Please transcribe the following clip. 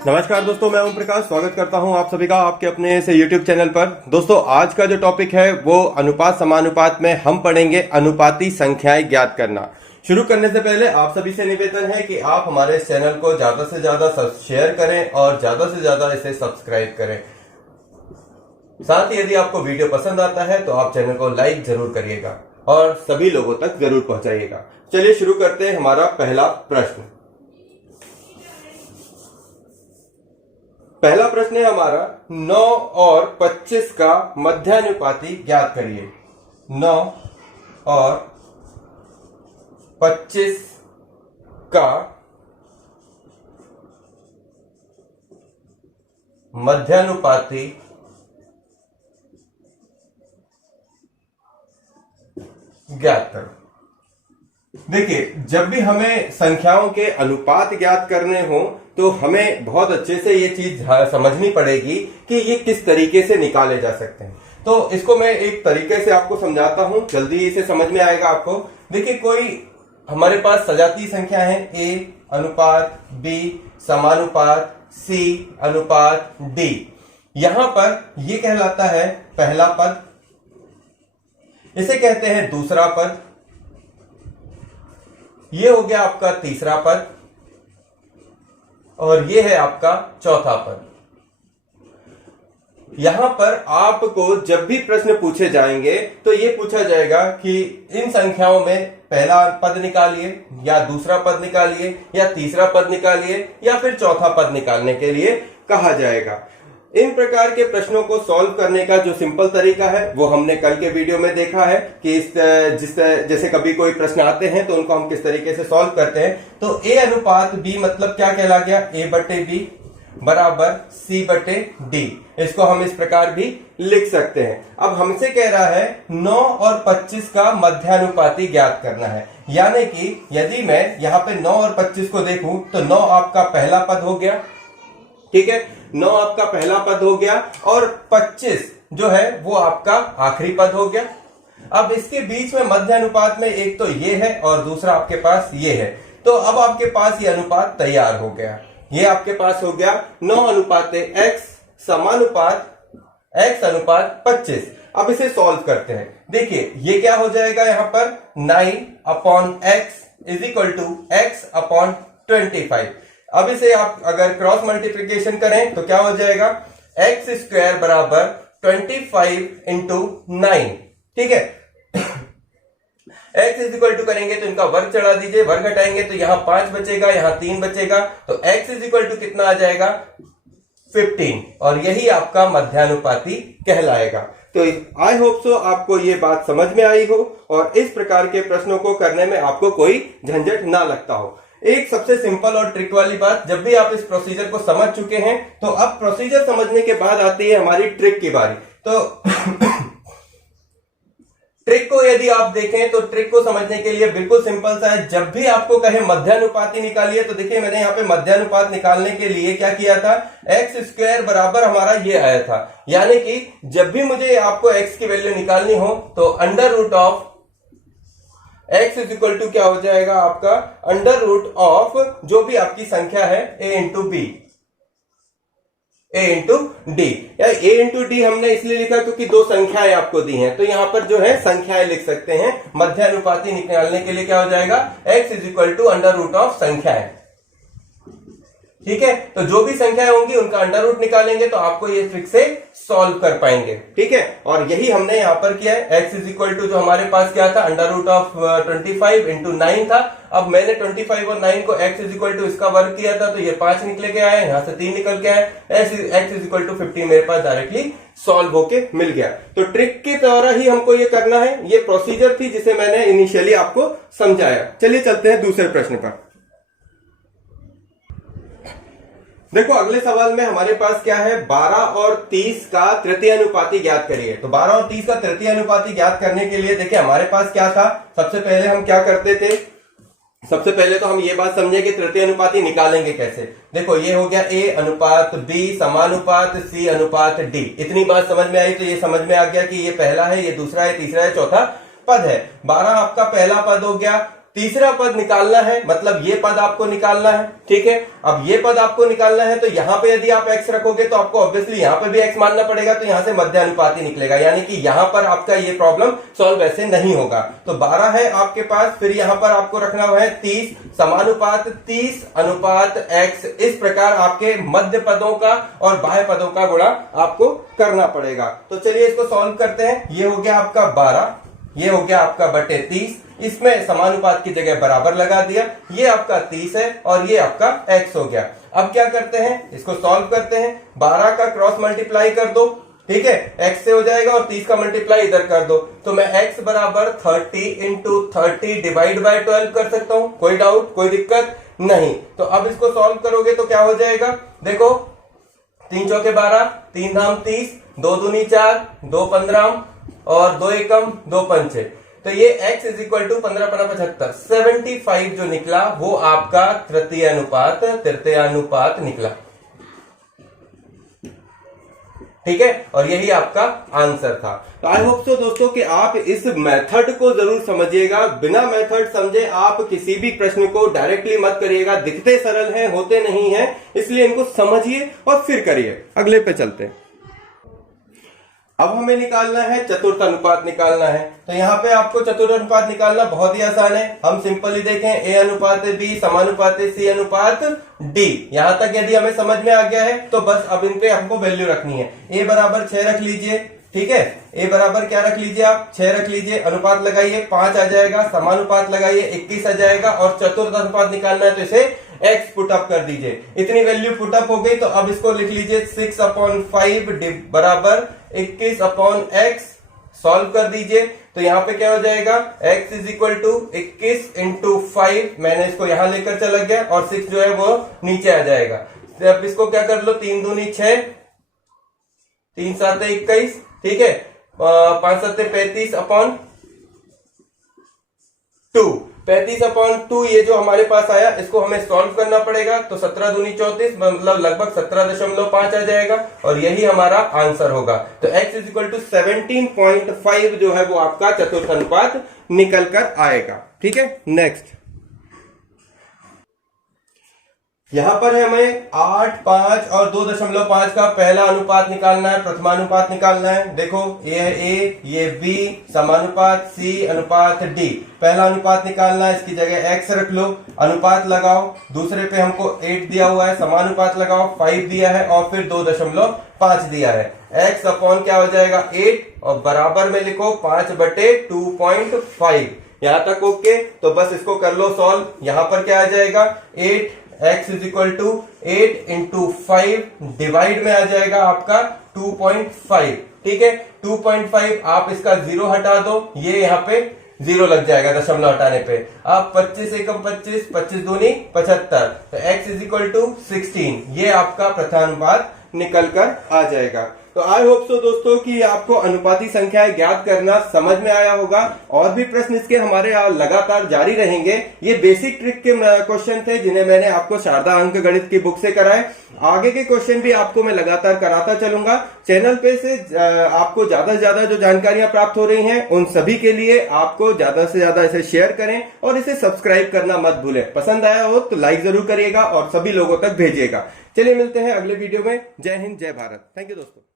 नमस्कार दोस्तों, मैं ओम प्रकाश स्वागत करता हूं आप सभी का आपके अपने से YouTube चैनल पर। दोस्तों, आज का जो टॉपिक है वो अनुपात समानुपात में हम पढ़ेंगे अनुपाती संख्याएं ज्ञात करना। शुरू करने से पहले आप सभी से निवेदन है कि आप हमारे इस चैनल को ज्यादा से ज्यादा शेयर करें और ज्यादा से ज्यादा इसे सब्सक्राइब करें। साथ ही यदि आपको वीडियो पसंद आता है तो आप चैनल को लाइक जरूर करिएगा और सभी लोगों तक जरूर पहुंचाइएगा। चलिए शुरू करते हैं हमारा पहला प्रश्न। पहला प्रश्न है हमारा 9 और 25 का मध्यानुपाती ज्ञात करिए। 9 और 25 का मध्यानुपाती ज्ञात करो। देखिए, जब भी हमें संख्याओं के अनुपात ज्ञात करने हो तो हमें बहुत अच्छे से ये चीज समझनी पड़ेगी कि ये किस तरीके से निकाले जा सकते हैं। तो इसको मैं एक तरीके से आपको समझाता हूं, जल्दी इसे समझ में आएगा आपको। देखिए, कोई हमारे पास सजातीय संख्या है a अनुपात b समानुपात c अनुपात d। यहां पर ये कहलाता है पहला पद, इसे कहते हैं दूसरा पद, ये हो गया आपका तीसरा पद और ये है आपका चौथा पद। यहां पर आपको जब भी प्रश्न पूछे जाएंगे तो ये पूछा जाएगा कि इन संख्याओं में पहला पद निकालिए या दूसरा पद निकालिए या तीसरा पद निकालिए या फिर चौथा पद निकालने के लिए कहा जाएगा। इन प्रकार के प्रश्नों को सॉल्व करने का जो सिंपल तरीका है वो हमने कल के वीडियो में देखा है कि जैसे कभी कोई प्रश्न आते हैं तो उनको हम किस तरीके से सॉल्व करते हैं। तो a अनुपात b मतलब क्या कहला गया, a बटे b बराबर c बटे d। इसको हम इस प्रकार भी लिख सकते हैं। अब हमसे कह रहा है 9 और 25 का मध्यानुपाती ज्ञात करना है, यानी कि यदि मैं यहाँ पे 9 और 25 को देखूं तो 9 आपका पहला पद हो गया, ठीक है, 9 आपका पहला पद हो गया और 25 जो है वो आपका आखिरी पद हो गया। अब इसके बीच में मध्य अनुपात में एक तो ये है और दूसरा आपके पास ये है, तो अब आपके पास ये अनुपात तैयार हो गया। ये आपके पास हो गया 9 अनुपात x समानुपात x अनुपात 25। अब इसे सॉल्व करते हैं। देखिए, ये क्या हो जाएगा, यहां पर 9/x is equal to x upon 25। अब इसे आप अगर क्रॉस मल्टीप्लीकेशन करें तो क्या हो जाएगा, एक्स स्क्वायर बराबर 25 इंटू 9, ठीक है। x इज इक्वल टू करेंगे तो इनका वर्ग चढ़ा दीजिए, वर्ग हटाएंगे तो यहां 5 बचेगा, यहां 3 बचेगा, तो x इज इक्वल टू कितना आ जाएगा 15, और यही आपका मध्यानुपाती कहलाएगा। तो आई होप सो आपको ये बात समझ में आई हो और इस प्रकार के प्रश्नों को करने में आपको कोई झंझट ना लगता हो। एक सबसे सिंपल और ट्रिक वाली बात, जब भी आप इस प्रोसीजर को समझ चुके हैं तो अब प्रोसीजर समझने के बाद आती है हमारी ट्रिक की बारी। तो ट्रिक को यदि आप देखें तो ट्रिक को समझने के लिए बिल्कुल सिंपल सा है। जब भी आपको कहे मध्यानुपाती निकालिए तो देखिए, मैंने यहाँ पे मध्यानुपात निकालने के लिए क्या किया था, एक्स स्क्वायर बराबर हमारा ये आया था, यानी कि जब भी मुझे आपको एक्स की वैल्यू निकालनी हो तो under root of x is equal to क्या हो जाएगा आपका अंडर रूट ऑफ जो भी आपकी संख्या है a into b, a into D. या a इंटू डी हमने इसलिए लिखा क्योंकि दो संख्याएं आपको दी हैं, तो यहां पर जो है संख्याएं लिख सकते हैं। मध्यानुपाती निकालने के लिए क्या हो जाएगा, x is equal to under root of संख्याएं, ठीक है। तो जो भी संख्याएं होंगी उनका अंडर रूट निकालेंगे तो आपको ये ट्रिक से सॉल्व कर पाएंगे, ठीक है। और यही हमने यहां पर किया है। x इज इक्वल टू जो हमारे पास क्या था, अंडर रूट ऑफ 25 इंटू 9 था। अब मैंने 25 और 9 को x इज इक्वल टू इसका वर्ग किया था तो ये 5 निकल के आया, यहां से 3 निकल के आया, x इज इक्वल टू 15 मेरे पास डायरेक्टली सॉल्व होके मिल गया। तो ट्रिक की तरह ही हमको ये करना है। ये प्रोसीजर थी जिसे मैंने इनिशियली आपको समझाया। चलिए चलते हैं दूसरे प्रश्न पर। देखो, अगले सवाल में हमारे पास क्या है, 12 और 30 का तृतीय अनुपाती ज्ञात करिए। तो 12 और 30 का तृतीय अनुपाती ज्ञात करने के लिए देखिए हमारे पास क्या था, सबसे पहले हम क्या करते थे, सबसे पहले तो हम ये बात समझे कि तृतीय अनुपाती निकालेंगे कैसे। देखो, ये हो गया a अनुपात b समानुपात c अनुपात d। इतनी बात समझ में आई तो ये समझ में आ गया कि ये पहला है, ये दूसरा है, तीसरा है, चौथा पद है। 12 आपका पहला पद हो गया तीसरा पद निकालना है, मतलब ये पद आपको निकालना है। ठीक है, अब ये पद आपको निकालना है तो यहां पे यदि आप x रखोगे तो आपको ऑब्वियसली यहां पे भी x मानना पड़ेगा, तो यहां से मध्यानुपाती निकलेगा, यानी कि यहां पर आपका ये प्रॉब्लम सॉल्व ऐसे नहीं होगा। तो 12 है आपके पास, फिर यहां पर आपको रखना है 30 समानुपात 30 अनुपात x। इस प्रकार आपके मध्य पदों का और बाह्य पदों का गुणा आपको करना पड़ेगा। तो चलिए इसको सॉल्व करते हैं। ये हो गया आपका 12, ये हो गया आपका बटे 30, इसमें समानुपात की जगह बराबर लगा दिया, ये आपका 30 है और ये आपका x हो गया। अब क्या करते हैं, इसको सॉल्व करते हैं। 12 का क्रॉस मल्टीप्लाई कर दो, ठीक है, x से हो जाएगा, और 30 का मल्टीप्लाई इधर कर दो, तो मैं x बराबर 30 इंटू 30 डिवाइड बाय 12 कर सकता हूं। कोई डाउट, कोई दिक्कत नहीं। तो अब इसको सॉल्व करोगे तो क्या हो जाएगा, देखो 3 चौके 12, 3 धाम 30, 2 दूनी 4, 2 पंद्रह और 2 एकम 2 पंचे, तो ये x इज इक्वल टू 15 15 75, 75 जो निकला वो आपका तृतीयानुपात निकला। ठीक है, और यही आपका आंसर था। तो आई होप सो दोस्तों कि आप इस मेथड को जरूर समझिएगा। बिना मेथड समझे आप किसी भी प्रश्न को डायरेक्टली मत करिएगा। दिखते सरल हैं, होते नहीं हैं, इसलिए इनको समझिए और फिर करिए। अगले पे चलते हैं। अब हमें निकालना है चतुर्थ अनुपात निकालना है। तो यहाँ पे आपको चतुर्थ अनुपात निकालना बहुत ही आसान है। हम सिंपली देखें, a अनुपात b समानुपात c अनुपात d। यहां तक यदि हमें समझ में आ गया है तो बस अब इन पे हमको वैल्यू रखनी है। a बराबर 6 रख लीजिए, ठीक है, a बराबर क्या रख लीजिए आप, 6 रख लीजिए, अनुपात लगाइए 5 आ जाएगा, समानुपात लगाइए 21 आ जाएगा, और चतुर्थ अनुपात निकालना है तो इसे x पुटअप कर दीजिए। इतनी वैल्यू पुटअप हो गई, तो अब इसको लिख लीजिए 6/5 बराबर 21/x। सॉल्व कर दीजिए, तो यहाँ पे क्या हो जाएगा, x is equal to 21 into 5, मैंने इसको यहां लेकर चला गया, और 6 जो है वो नीचे आ जाएगा। तो अब इसको क्या कर लो, 3 दूनी 6, 3 7 21, ठीक है, 5 7 35/2, 35/2 ये जो हमारे पास आया, इसको हमें सॉल्व करना पड़ेगा। तो 17 दूनी 34, मतलब लगभग 17.5 आ जाएगा, और यही हमारा आंसर होगा। तो x इज इक्वल टू 17.5 जो है वो आपका चतुर्थ अनुपात निकल कर आएगा। ठीक है, नेक्स्ट यहां पर हमें 8, 5 और 2.5 का पहला अनुपात निकालना है, प्रथमानुपात निकालना है। देखो ये है a, ये b, समानुपात c अनुपात d। पहला अनुपात निकालना है, इसकी जगह x रख लो, अनुपात लगाओ, दूसरे पे हमको 8 दिया हुआ है, समानुपात लगाओ, 5 दिया है, और फिर 2.5 दिया है। x अपॉन क्या हो जाएगा 8, और बराबर में लिखो 5/2.5। यहां तक ओके, तो बस इसको कर लो सॉल्व। यहां पर क्या आ जाएगा, 8 x is equal to 8 into 5 divide में आ जाएगा आपका 2.5। ठीक है, 2.5 आप इसका 0 हटा दो, ये यहाँ पे 0 लग जाएगा दशमलव हटाने पे। अब 25 एकम 25, 25 दूनी 75, तो x इज इक्वल टू 16। ये आपका प्रथमानुपात निकल कर आ जाएगा। तो आई होप सो दोस्तों कि आपको अनुपाती संख्याएं ज्ञात करना समझ में आया होगा। और भी प्रश्न इसके हमारे लगातार जारी रहेंगे। ये बेसिक ट्रिक के क्वेश्चन थे जिन्हें मैंने आपको शारदा अंक गणित की बुक से कराए। आगे के क्वेश्चन भी आपको मैं लगातार कराता चलूंगा। चैनल पे से आपको ज्यादा से ज्यादा जो जानकारियां प्राप्त हो रही हैं, उन सभी के लिए आपको ज्यादा से ज्यादा इसे शेयर करें और इसे सब्सक्राइब करना मत भूलें। पसंद आया हो तो लाइक जरूर करिएगा और सभी लोगों तक भेजिएगा। चलिए मिलते हैं अगले वीडियो में। जय हिंद, जय भारत। थैंक यू दोस्तों।